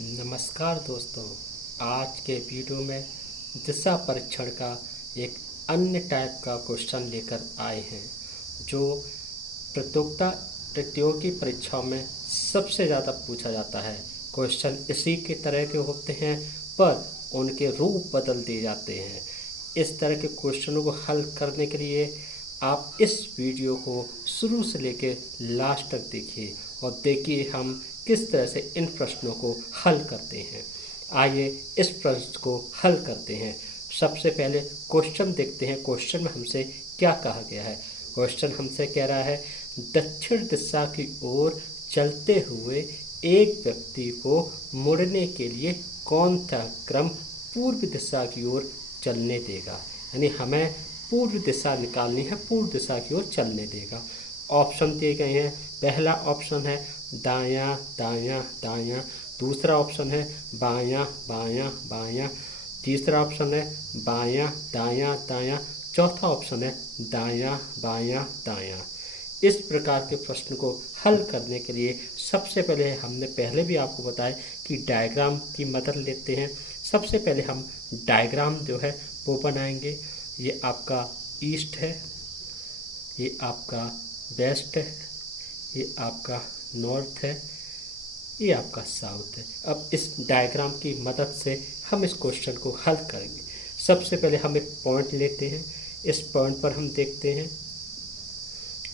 नमस्कार दोस्तों। आज के वीडियो में दिशा परीक्षण का एक अन्य टाइप का क्वेश्चन लेकर आए हैं जो प्रतियोगी परीक्षाओं में सबसे ज़्यादा पूछा जाता है। क्वेश्चन इसी के तरह के होते हैं पर उनके रूप बदल दिए जाते हैं। इस तरह के क्वेश्चनों को हल करने के लिए आप इस वीडियो को शुरू से लेकर लास्ट तक देखिए और देखिए हम किस तरह से इन प्रश्नों को हल करते हैं। आइए इस प्रश्न को हल करते हैं। सबसे पहले क्वेश्चन देखते हैं। क्वेश्चन में हमसे क्या कहा गया है। क्वेश्चन हमसे कह रहा है दक्षिण दिशा की ओर चलते हुए एक व्यक्ति को मुड़ने के लिए कौन सा क्रम पूर्व दिशा की ओर चलने देगा। यानी हमें पूर्व दिशा निकालनी है, पूर्व दिशा की ओर चलने देगा। ऑप्शन दिए गए हैं। पहला ऑप्शन है दायां दायां दायां, दूसरा ऑप्शन है बायां बायां बायां, तीसरा ऑप्शन है बायां दायां दायां, चौथा ऑप्शन है दायां बायां दायां। इस प्रकार के प्रश्न को हल करने के लिए सबसे पहले हमने पहले भी आपको बताया कि डायग्राम की मदद लेते हैं। सबसे पहले हम डायग्राम जो है वो बनाएंगे। ये आपका ईस्ट है, ये आपका वेस्ट है, ये आपका नॉर्थ है, ये आपका साउथ है। अब इस डायग्राम की मदद से हम इस क्वेश्चन को हल करेंगे। सबसे पहले हम एक पॉइंट लेते हैं। इस पॉइंट पर हम देखते हैं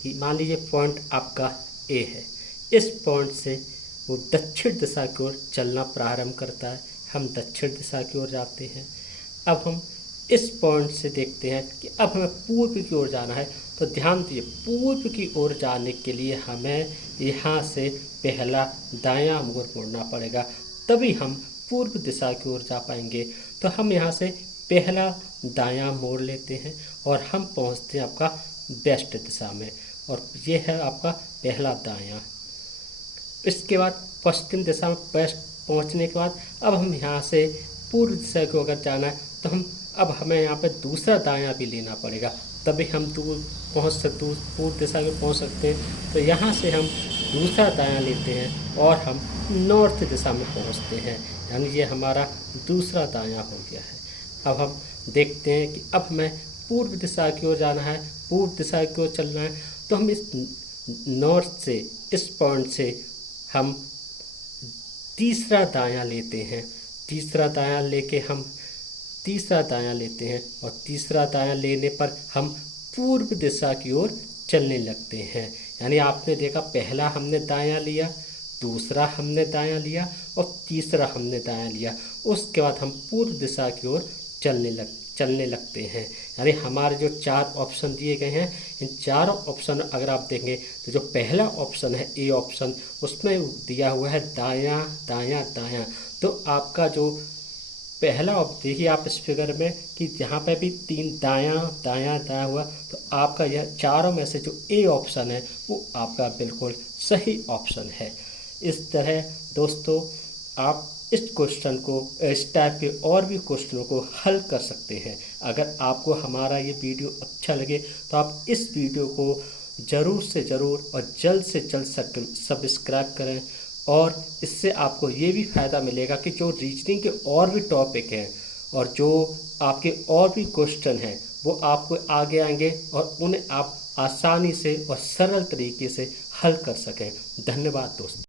कि मान लीजिए पॉइंट आपका ए है। इस पॉइंट से वो दक्षिण दिशा की ओर चलना प्रारंभ करता है। हम दक्षिण दिशा की ओर जाते हैं। अब हम इस पॉइंट से देखते हैं कि अब हमें पूर्व की ओर जाना है। तो ध्यान दीजिए, पूर्व की ओर जाने के लिए हमें यहाँ से पहला दायां मोड़ मोड़ना पड़ेगा, तभी हम पूर्व दिशा की ओर जा पाएंगे। तो हम यहाँ से पहला दायां मोड़ लेते हैं और हम पहुँचते हैं आपका वेस्ट दिशा में, और ये है आपका पहला दायां। इसके बाद पश्चिम दिशा में वेस्ट पहुँचने के बाद अब हम यहाँ से पूर्व दिशा को अगर जाना है तो अब हमें यहाँ पे दूसरा दायां भी लेना पड़ेगा, तभी हम पूर्व दिशा में पहुँच सकते हैं। तो यहाँ से हम दूसरा दायां लेते हैं और हम नॉर्थ दिशा में पहुँचते हैं। यानी ये हमारा दूसरा दायां हो गया है। अब हम देखते हैं कि अब हमें पूर्व दिशा की ओर जाना है, पूर्व दिशा की ओर चलना है। तो हम इस नॉर्थ से, इस पॉइंट से हम तीसरा दायां लेते हैं। तीसरा दायां लेते हैं और तीसरा दायां लेने पर हम पूर्व दिशा की ओर चलने लगते हैं। यानी आपने देखा, पहला हमने दायां लिया, दूसरा हमने दायां लिया और तीसरा हमने दायां लिया। उसके बाद हम पूर्व दिशा की ओर चलने लगते हैं। यानी हमारे जो चार ऑप्शन दिए गए हैं, इन चारों ऑप्शन अगर आप देखेंगे तो जो पहला ऑप्शन है ए ऑप्शन, उसमें दिया हुआ है दायां दायां दायां। तो आपका जो पहला देखिए आप इस फिगर में कि जहाँ पे भी तीन दायां दायां दायां हुआ, तो आपका यह चारों में से जो ए ऑप्शन है वो आपका बिल्कुल सही ऑप्शन है। इस तरह दोस्तों आप इस क्वेश्चन को, इस टाइप के और भी क्वेश्चनों को हल कर सकते हैं। अगर आपको हमारा ये वीडियो अच्छा लगे तो आप इस वीडियो को ज़रूर से ज़रूर और जल्द से जल्द सब्सक्राइब करें। और इससे आपको ये भी फ़ायदा मिलेगा कि जो रीजनिंग के और भी टॉपिक हैं और जो आपके और भी क्वेश्चन हैं वो आपको आगे आएंगे और उन्हें आप आसानी से और सरल तरीके से हल कर सकें। धन्यवाद दोस्तों।